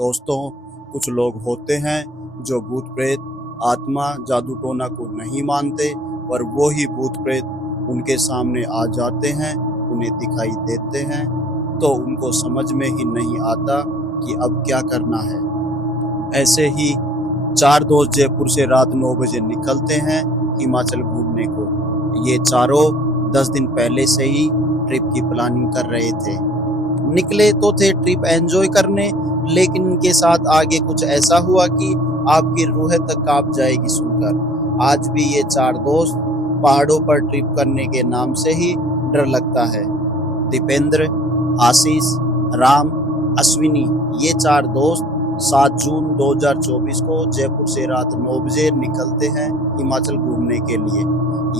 दोस्तों, कुछ लोग होते हैं जो भूत प्रेत, आत्मा, जादू टोना को नहीं मानते, पर वो ही भूत प्रेत उनके सामने आ जाते हैं, उन्हें दिखाई देते हैं, तो उनको समझ में ही नहीं आता कि अब क्या करना है। ऐसे ही 4 दोस्त जयपुर से रात 9 बजे निकलते हैं हिमाचल घूमने को। ये चारों 10 दिन पहले से ही ट्रिप की प्लानिंग कर रहे थे। निकले तो थे ट्रिप एंजॉय करने, लेकिन इनके साथ आगे कुछ ऐसा हुआ कि आपकी रूह तक कांप जाएगी सुनकर। आज भी ये 4 दोस्त पहाड़ों पर ट्रिप करने के नाम से ही डर लगता है। दीपेंद्र, आशीष, राम, अश्विनी, ये 4 दोस्त 7 जून 2024 को जयपुर से रात 9 बजे निकलते हैं हिमाचल घूमने के लिए।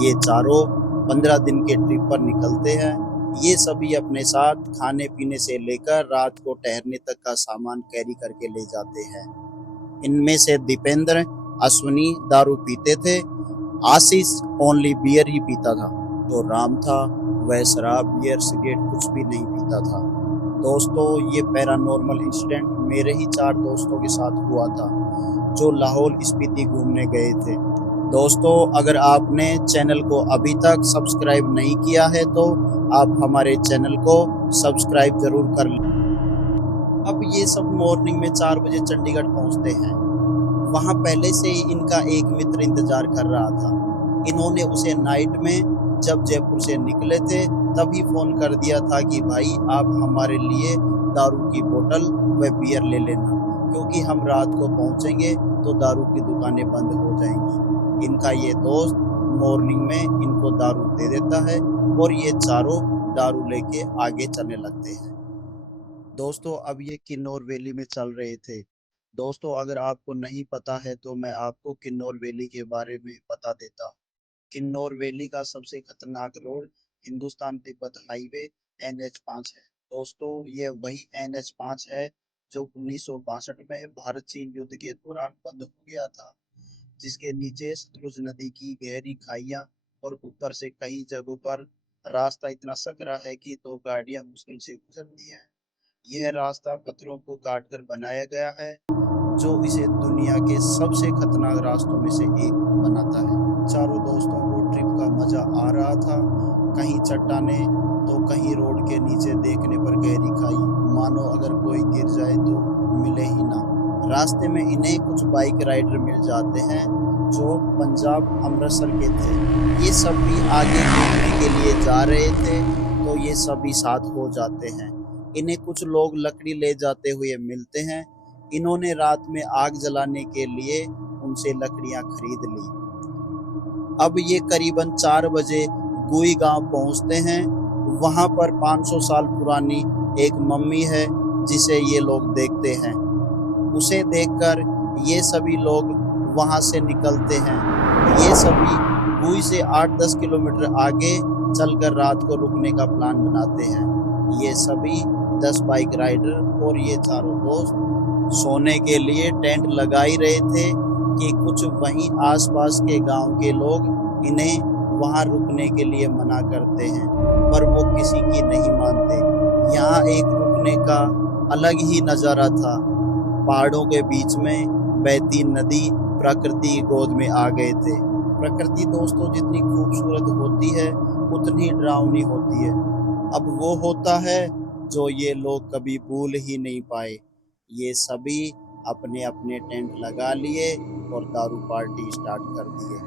ये चारों 15 दिन के ट्रिप पर निकलते हैं। ये सभी अपने साथ खाने पीने से लेकर रात को ठहरने तक का सामान कैरी करके ले जाते हैं। इनमें से दीपेंद्र, अश्विनी दारू पीते थे, आशीष ओनली बियर ही पीता था, तो राम था वह शराब, बियर, सिगरेट कुछ भी नहीं पीता था। दोस्तों, ये पैरानॉर्मल इंसिडेंट मेरे ही 4 दोस्तों के साथ हुआ था जो लाहौल स्पीति घूमने गए थे। दोस्तों, अगर आपने चैनल को अभी तक सब्सक्राइब नहीं किया है तो आप हमारे चैनल को सब्सक्राइब जरूर कर लें। अब ये सब मॉर्निंग में 4 बजे चंडीगढ़ पहुंचते हैं। वहां पहले से ही इनका एक मित्र इंतजार कर रहा था। इन्होंने उसे नाइट में जब जयपुर से निकले थे तभी फोन कर दिया था कि भाई आप हमारे लिए दारू की बोतल व बियर ले लेना, क्योंकि हम रात को पहुंचेंगे तो दारू की दुकानें बंद हो जाएंगी। इनका ये दोस्त मॉर्निंग में इनको दारू दे देता है और ये चारों दारू लेके आगे चलने लगते हैं। दोस्तों, अब ये किन्नौर वैली में चल रहे थे। दोस्तों, अगर आपको नहीं पता है तो मैं आपको किन्नौर वैली के बारे में बता देता हूँ। किन्नौर वैली का सबसे खतरनाक road Hindustan Tibet highway NH5 है। दोस्तों, ये वही NH5 है जो 1962 में भारत चीन युद्ध के दौरान बंद हो गया था, जिसके नीचे सतलुज नदी की गहरी खाइयां और ऊपर से कई जगहों पर रास्ता इतना सकरा है कि 2 गाड़ियां मुश्किल से गुजरती हैं। यह रास्ता पत्थरों को काटकर बनाया गया है, जो इसे दुनिया के सबसे खतरनाक रास्तों में से एक बनाता है। चारों दोस्तों को ट्रिप का मजा आ रहा था। कहीं चट्टाने तो कहीं रोड के नीचे देखने पर गहरी खाई, मानो अगर कोई गिर जाए तो मिले ही ना। रास्ते में इन्हें कुछ बाइक राइडर मिल जाते हैं जो पंजाब अमृतसर के थे। ये सब भी आगे घूमने के लिए जा रहे थे, तो ये सभी साथ हो जाते हैं। इन्हें कुछ लोग लकड़ी ले जाते हुए मिलते हैं। इन्होंने रात में आग जलाने के लिए उनसे लकड़ियां खरीद ली। अब ये करीबन 4 बजे गुई गांव पहुंचते हैं। वहां पर 500 साल पुरानी एक मम्मी है जिसे ये लोग देखते हैं। उसे देखकर ये सभी लोग वहां से निकलते हैं। ये सभी गुई से 8-10 किलोमीटर आगे चलकर रात को रुकने का प्लान बनाते हैं। ये सभी 10 बाइक राइडर और ये चारों दोस्त सोने के लिए टेंट लगा ही रहे थे कि कुछ वहीं आसपास के गांव के लोग इन्हें वहां रुकने के लिए मना करते हैं, पर वो किसी की नहीं मानते। यहाँ एक रुकने का अलग ही नजारा था। पहाड़ों के बीच में बहती नदी प्रकृति गोद में आ गए थे। प्रकृति दोस्तों जितनी खूबसूरत होती है उतनी डरावनी होती है। अब वो होता है जो ये लोग कभी भूल ही नहीं पाए। ये सभी अपने अपने टेंट लगा लिए और दारू पार्टी स्टार्ट कर दिए।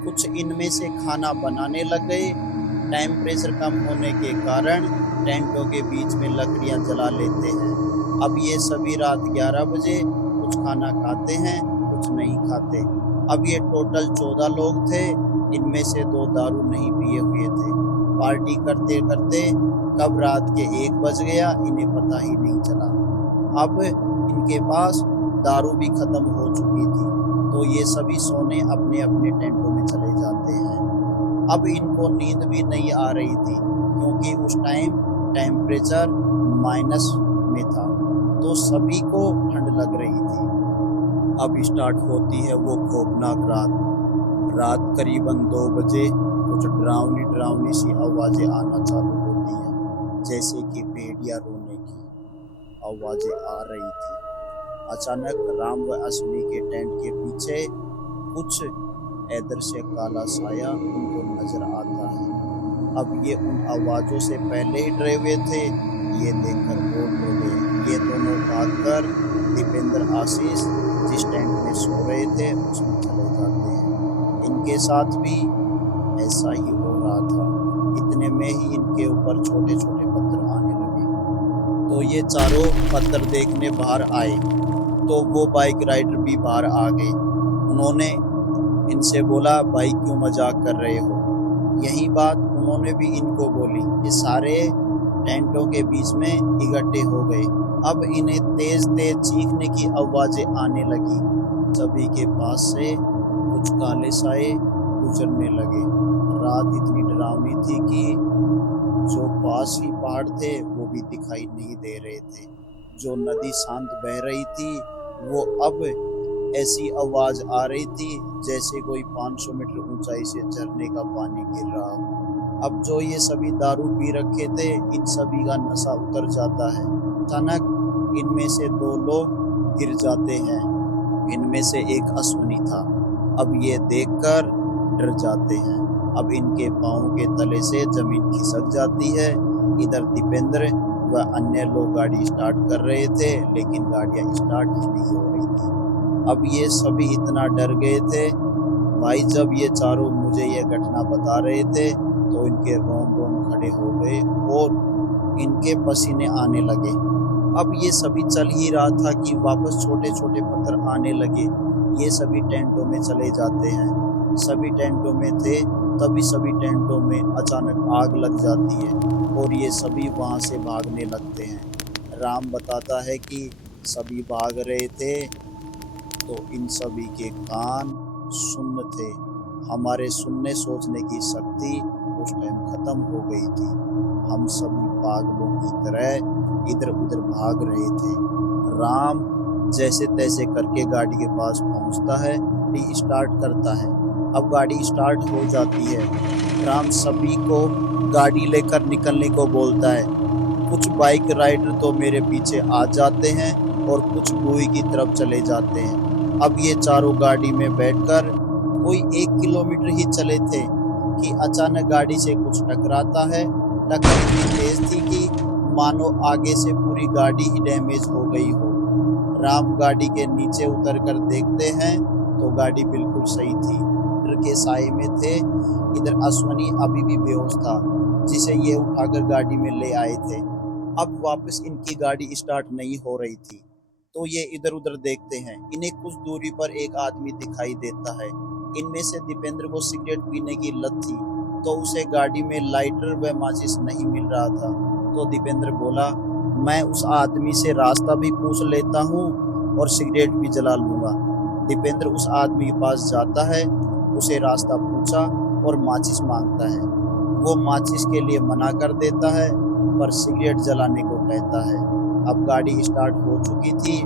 कुछ इनमें से खाना बनाने लग गए। टेम्परेचर कम होने के कारण टेंटों के बीच में लकड़ियां जला लेते हैं। अब ये सभी रात 11 बजे कुछ खाना खाते हैं, कुछ नहीं खाते। अब ये टोटल 14 लोग थे। इनमें से 2 दारू नहीं पिए हुए थे। पार्टी करते करते कब रात के 1 बज गया इन्हें पता ही नहीं चला। अब इनके पास दारू भी खत्म हो चुकी थी, तो ये सभी सोने अपने अपने टेंटों में चले जाते हैं। अब इनको नींद भी नहीं आ रही थी, क्योंकि उस टाइम टेम्परेचर माइनस में था, तो सभी को ठंड लग रही थी। अब स्टार्ट होती है वो खौफनाक रात करीबन 2 बजे कुछ डरावनी सी आवाजें आना चालू होती हैं, जैसे कि भेड़िया रोने की आवाजें आ रही थी। अचानक राम व अश्विनी के टेंट के पीछे कुछ अदृश्य काला साया उनको नजर आता है। अब ये उन आवाजों से पहले ही डरे हुए थे। ये देखकर वो डर गए। ये दोनों भागकर दीपेंद्र आशीष जिस टेंट में सो रहे थे उसमें चले जाते हैं। इनके साथ भी ऐसा ही हो रहा था। इतने में ही इनके ऊपर छोटे छोटे पत्थर आने लगे। तो ये चारों पत्थर देखने बाहर आए तो वो बाइक राइडर भी बाहर आ गए। उन्होंने इनसे बोला, भाई क्यों मजाक कर रहे हो? यही बात उन्होंने भी इनको बोली। ये सारे टेंटों के बीच में इकट्ठे हो गए। अब इन्हें तेज तेज चीखने की आवाजें आने लगी। सभी के पास से कुछ काले साए गुजरने लगे। रात इतनी डरावनी थी कि जो पास ही पहाड़ थे वो भी दिखाई नहीं दे रहे थे। जो नदी शांत बह रही थी वो अब ऐसी आवाज आ रही थी जैसे कोई 500 मीटर ऊंचाई से झरने का पानी गिर रहा हो। अब जो ये सभी दारू पी रखे थे इन सभी का नशा उतर जाता है। अचानक इनमें से 2 लोग गिर जाते हैं। इनमें से एक अश्विनी था। अब ये देखकर डर जाते हैं। अब इनके पाँव के तले से जमीन खिसक जाती है। इधर दीपेंद्र व अन्य लोग गाड़ी स्टार्ट कर रहे थे लेकिन गाड़ियां स्टार्ट ही नहीं हो रही थी। अब ये सभी इतना डर गए थे भाई। जब ये चारों मुझे ये घटना बता रहे थे तो इनके रोम रोम खड़े हो गए और इनके पसीने आने लगे। अब ये सभी चल ही रहा था कि वापस छोटे छोटे पत्थर आने लगे। ये सभी टेंटों में चले जाते हैं। सभी टेंटों में थे तभी सभी टेंटों में अचानक आग लग जाती है और ये सभी वहां से भागने लगते हैं। राम बताता है कि सभी भाग रहे थे तो इन सभी के कान सुन्न थे। हमारे सुनने सोचने की शक्ति उस टाइम खत्म हो गई थी। हम सभी पागलों की तरह इधर उधर भाग रहे थे। राम जैसे तैसे करके गाड़ी के पास पहुंचता है, स्टार्ट करता है। अब गाड़ी स्टार्ट हो जाती है। राम सभी को गाड़ी लेकर निकलने को बोलता है। कुछ बाइक राइडर तो मेरे पीछे आ जाते हैं और कुछ कुएं की तरफ चले जाते हैं। अब ये चारों गाड़ी में बैठकर कोई 1 किलोमीटर ही चले थे कि अचानक गाड़ी से कुछ टकराता है। टक्कर इतनी तेज थी कि मानो आगे से पूरी गाड़ी ही डैमेज हो गई हो। राम गाड़ी के नीचे उतर कर देखते हैं तो गाड़ी बिल्कुल सही थी। के साए में थे। इधर अश्विनी अभी भी बेहोश था जिसे ये उठाकर गाड़ी में ले आए थे। अब वापस इनकी गाड़ी स्टार्ट नहीं हो रही थी तो ये इधर उधर देखते हैं। इन्हें कुछ दूरी पर एक आदमी दिखाई देता है। इनमें से दीपेंद्र को सिगरेट पीने की लत थी तो उसे गाड़ी में लाइटर व माचिस नहीं मिल रहा था। तो दीपेंद्र बोला, मैं उस आदमी से रास्ता भी पूछ लेता हूँ और सिगरेट भी जला लूंगा। दीपेंद्र उस आदमी के पास जाता है, उसे रास्ता पूछा और माचिस मांगता है। वो माचिस के लिए मना कर देता है पर सिगरेट जलाने को कहता है। अब गाड़ी स्टार्ट हो चुकी थी।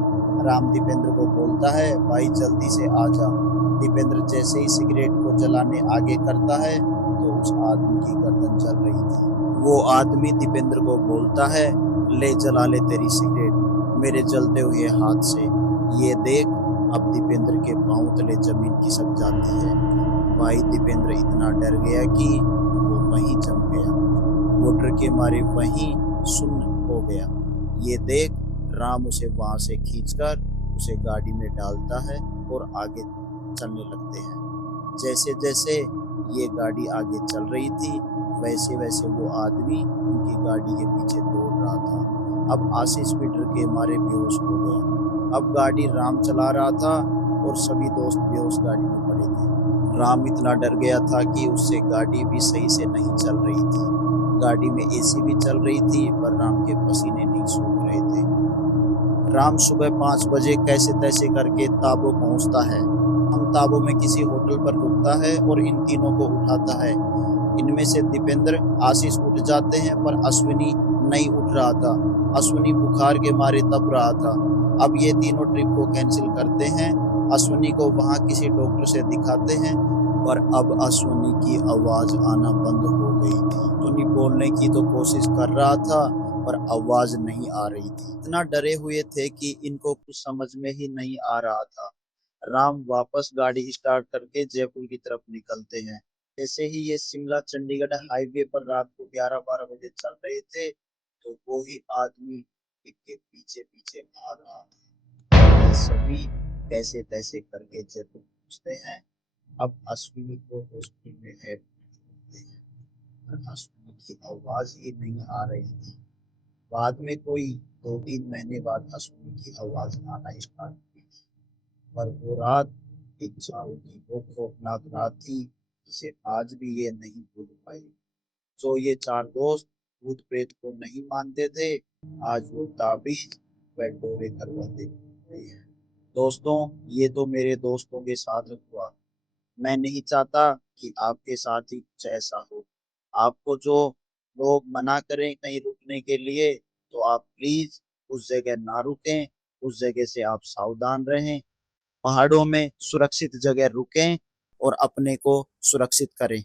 राम दीपेंद्र को बोलता है, भाई जल्दी से आ जा। दीपेंद्र जैसे ही सिगरेट को जलाने आगे करता है तो उस आदमी की गर्दन जल रही थी। वो आदमी दीपेंद्र को बोलता है, ले जला ले तेरी सिगरेट मेरे जलते हुए हाथ से। ये देख, अब दीपेंद्र के पांव तले जमीन खिसक जाती है। भाई दीपेंद्र इतना डर गया कि वो वहीं जम गया। वो डर के मारे वहीं सुन्न हो गया। ये देख राम उसे वहां से खींचकर उसे गाड़ी में डालता है और आगे चलने लगते हैं। जैसे जैसे ये गाड़ी आगे चल रही थी वैसे वैसे वो आदमी उनकी गाड़ी के पीछे दौड़ रहा था। अब आशीष भी डर के मारे बेहोश हो गया। अब गाड़ी राम चला रहा था और सभी दोस्त बेहोश गाड़ी में पड़े थे। राम इतना डर गया था कि उससे गाड़ी भी सही से नहीं चल रही थी। गाड़ी में एसी भी चल रही थी पर राम के पसीने नहीं सूख रहे थे। राम सुबह 5 बजे कैसे तैसे करके ताबो पहुंचता है। हम ताबो में किसी होटल पर रुकता है और इन तीनों को उठाता है। इनमें से दीपेंद्र, आशीष उठ जाते हैं पर अश्विनी नहीं उठ रहा था। अश्विनी बुखार के मारे तप रहा था। अब ये तीनों ट्रिप को कैंसिल करते हैं। अश्विनी को वहाँ किसी डॉक्टर से दिखाते हैं पर अब अश्विनी की आवाज आना बंद हो गई थी। अश्विनी बोलने की तो कोशिश कर रहा था पर आवाज नहीं आ रही थी। इतना डरे हुए थे कि इनको कुछ समझ में ही नहीं आ रहा था। राम वापस गाड़ी स्टार्ट करके जयपुर की तरफ निकलते हैं। जैसे ही ये शिमला चंडीगढ़ हाईवे पर रात को 11-12 बजे चल रहे थे, तो वो ही आदमी इनके पीछे पीछे आ रहा था। ये सभी कैसे तैसे करके जयपुर पहुंचते हैं। अब अश्विनी को हॉस्पिटल में है, अश्विनी की आवाज ही नहीं आ रही थी। बाद में कोई 2-3 महीने बाद अश्विनी की आवाज आना स्टार्ट हुई, पर वो रात एक साल की वो खौफनाक रात थी, जिसे आज भी ये नहीं भूल पाई। जो ये चार दोस्त भूत प्रेत को नहीं मानते थे, आज वो ताबीज व डोरे करवाते हैं। दोस्तों, ये तो मेरे दोस्तों के साथ हुआ। मैं नहीं चाहता कि आपके साथ ही कुछ ऐसा हो। आपको जो लोग मना करें कहीं रुकने के लिए, तो आप प्लीज उस जगह ना रुकें। उस जगह से आप सावधान रहें। पहाड़ों में सुरक्षित जगह रुकें और अपने को सुरक्षित करें।